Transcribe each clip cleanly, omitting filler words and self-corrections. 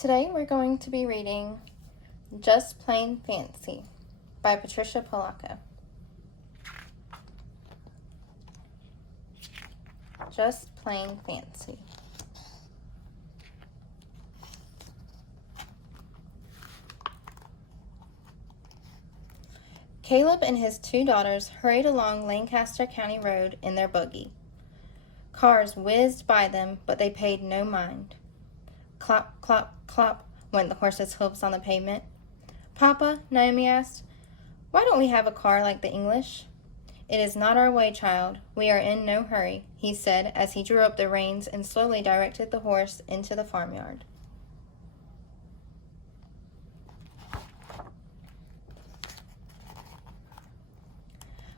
Today we're going to be reading Just Plain Fancy by Patricia Polacco. Just Plain Fancy. Caleb and his two daughters hurried along Lancaster County Road in their buggy. Cars whizzed by them, but they paid no mind. Clop, clop, clop went the horses' hoofs on the pavement. "Papa," Naomi asked, "why don't we have a car like the English?" "It is not our way, child. We are in no hurry," he said as he drew up the reins and slowly directed the horse into the farmyard.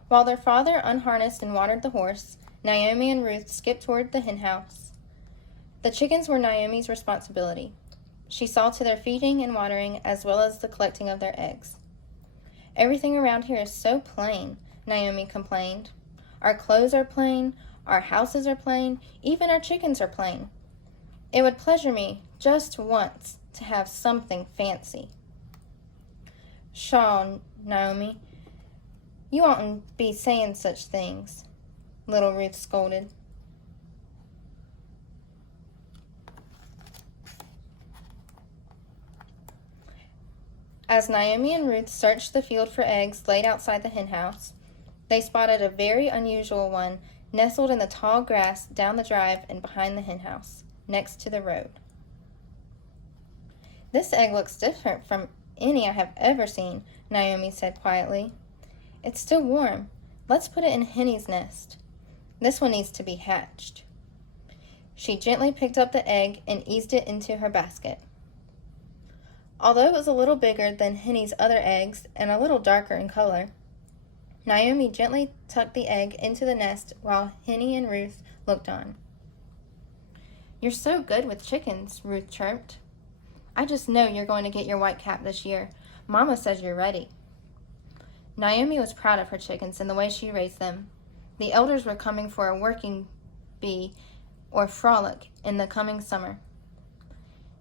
While their father unharnessed and watered the horse, Naomi and Ruth skipped toward the hen house. The chickens were Naomi's responsibility. She saw to their feeding and watering as well as the collecting of their eggs. "Everything around here is so plain," Naomi complained. "Our clothes are plain, our houses are plain, even our chickens are plain. It would pleasure me just once to have something fancy." "Pshaw, Naomi, you oughtn't be saying such things," little Ruth scolded. As Naomi and Ruth searched the field for eggs laid outside the hen house, they spotted a very unusual one nestled in the tall grass down the drive and behind the hen house, next to the road. "This egg looks different from any I have ever seen," Naomi said quietly. "It's still warm. Let's put it in Henny's nest. This one needs to be hatched." She gently picked up the egg and eased it into her basket. Although it was a little bigger than Henny's other eggs and a little darker in color, Naomi gently tucked the egg into the nest while Henny and Ruth looked on. "You're so good with chickens," Ruth chirped. "I just know you're going to get your white cap this year. Mama says you're ready." Naomi was proud of her chickens and the way she raised them. The elders were coming for a working bee or frolic in the coming summer,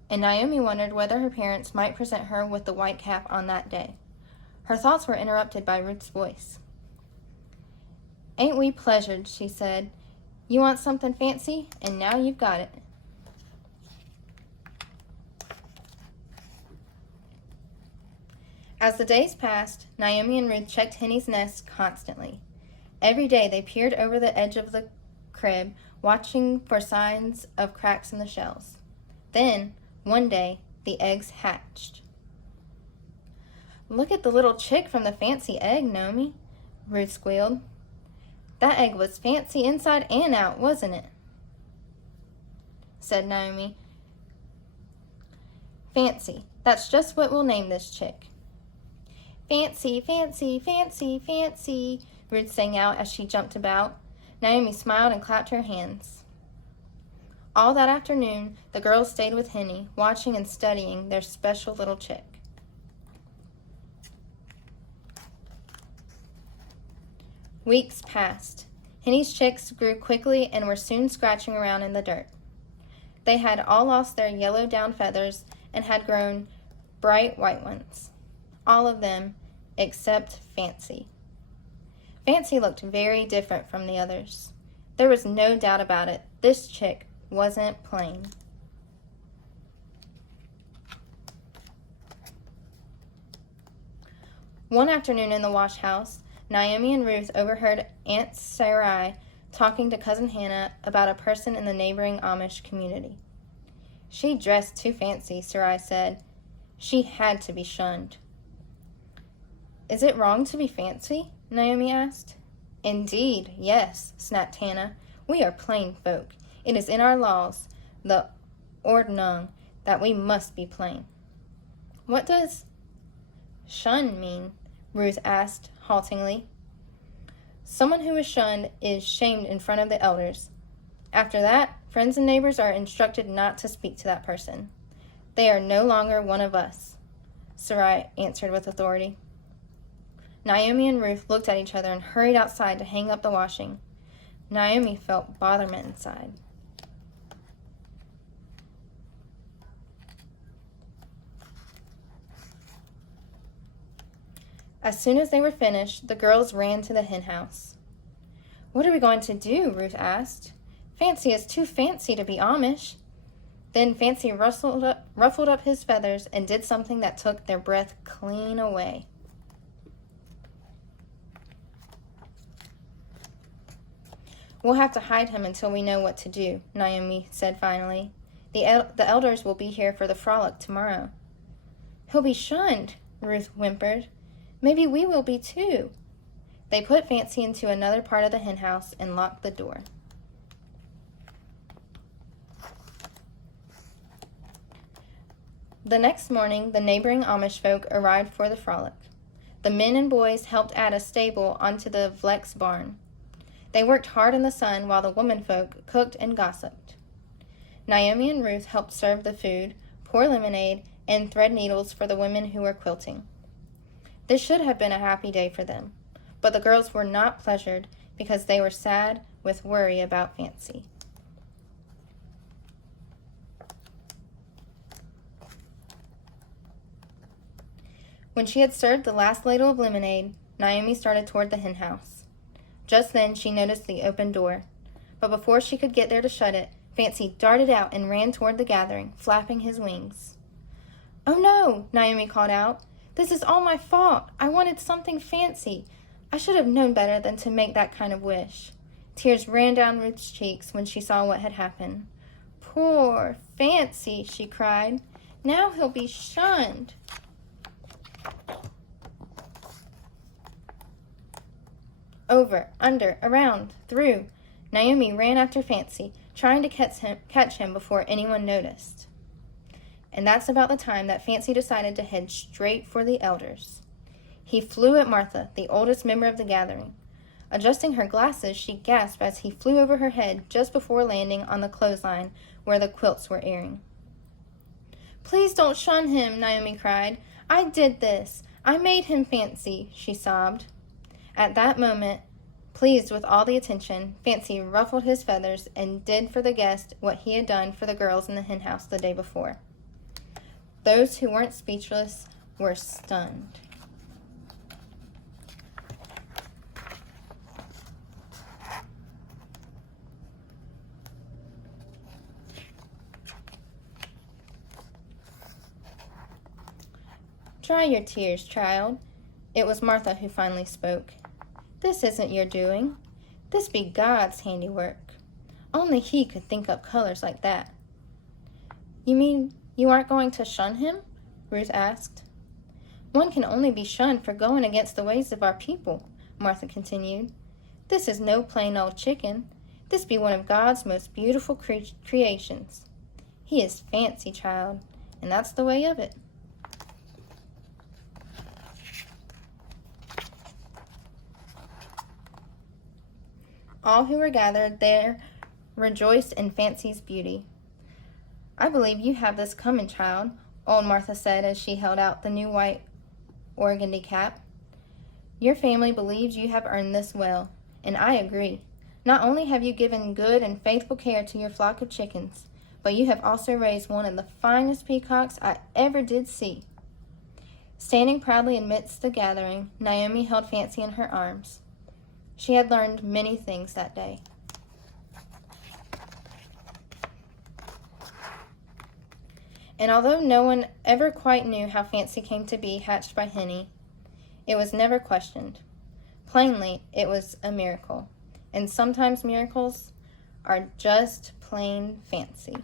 and Naomi wondered whether her parents might present her with the white cap on that day. Her thoughts were interrupted by Ruth's voice. "Ain't we pleasured," she said. "You want something fancy, and now you've got it." As the days passed, Naomi and Ruth checked Henny's nest constantly. Every day they peered over the edge of the crib, watching for signs of cracks in the shells. Then, one day, the eggs hatched. "Look at the little chick from the fancy egg, Naomi," Ruth squealed. "That egg was fancy inside and out, wasn't it?" said Naomi. "Fancy. That's just what we'll name this chick." "Fancy, fancy, fancy, fancy," Ruth sang out as she jumped about. Naomi smiled and clapped her hands. All that afternoon, the girls stayed with Henny, watching and studying their special little chick. Weeks passed. Henny's chicks grew quickly and were soon scratching around in the dirt. They had all lost their yellow down feathers and had grown bright white ones. All of them except Fancy. Fancy looked very different from the others. There was no doubt about it. This chick wasn't plain. One afternoon in the wash house, Naomi and Ruth overheard Aunt Sarai talking to Cousin Hannah about a person in the neighboring Amish community. "She dressed too fancy," Sarai said. "She had to be shunned." "Is it wrong to be fancy?" Naomi asked. "Indeed, yes," snapped Hannah. "We are plain folk. It is in our laws, the Ordnung, that we must be plain." "What does shun mean?" Ruth asked haltingly. "Someone who is shunned is shamed in front of the elders. After that, friends and neighbors are instructed not to speak to that person. They are no longer one of us," Sarai answered with authority. Naomi and Ruth looked at each other and hurried outside to hang up the washing. Naomi felt botherment inside. As soon as they were finished, the girls ran to the hen house. "What are we going to do?" Ruth asked. "Fancy is too fancy to be Amish." Then Fancy ruffled up his feathers and did something that took their breath clean away. "We'll have to hide him until we know what to do," Naomi said finally. The elders will be here for the frolic tomorrow." "He'll be shunned," Ruth whimpered. "Maybe we will be too." They put Fancy into another part of the hen house and locked the door. The next morning, the neighboring Amish folk arrived for the frolic. The men and boys helped add a stable onto the Vleck's barn. They worked hard in the sun while the womenfolk cooked and gossiped. Naomi and Ruth helped serve the food, pour lemonade, and thread needles for the women who were quilting. This should have been a happy day for them, but the girls were not pleasured because they were sad with worry about Fancy. When she had served the last ladle of lemonade, Naomi started toward the hen house. Just then she noticed the open door, but before she could get there to shut it, Fancy darted out and ran toward the gathering, flapping his wings. "Oh no!" Naomi called out. "This is all my fault. I wanted something fancy. I should have known better than to make that kind of wish." Tears ran down Ruth's cheeks when she saw what had happened. "Poor Fancy," she cried. "Now he'll be shunned." Over, under, around, through, Naomi ran after Fancy, trying to catch him before anyone noticed. And that's about the time that Fancy decided to head straight for the elders. He flew at Martha, the oldest member of the gathering. Adjusting her glasses, she gasped as he flew over her head just before landing on the clothesline where the quilts were airing. "Please don't shun him," Naomi cried. "I did this. I made him Fancy," she sobbed. At that moment, pleased with all the attention, Fancy ruffled his feathers and did for the guest what he had done for the girls in the hen house the day before. Those who weren't speechless were stunned. "Dry your tears, child." It was Martha who finally spoke. "This isn't your doing. This be God's handiwork. Only He could think up colors like that." "You mean you aren't going to shun him?" Ruth asked. "One can only be shunned for going against the ways of our people," Martha continued. "This is no plain old chicken. This be one of God's most beautiful creations. He is Fancy, child, and that's the way of it." All who were gathered there rejoiced in Fancy's beauty. "I believe you have this coming, child," old Martha said as she held out the new white organdy cap. "Your family believes you have earned this well, and I agree. Not only have you given good and faithful care to your flock of chickens, but you have also raised one of the finest peacocks I ever did see." Standing proudly amidst the gathering, Naomi held Fancy in her arms. She had learned many things that day. And although no one ever quite knew how Fancy came to be hatched by Henny, it was never questioned. Plainly, it was a miracle, and sometimes miracles are just plain fancy.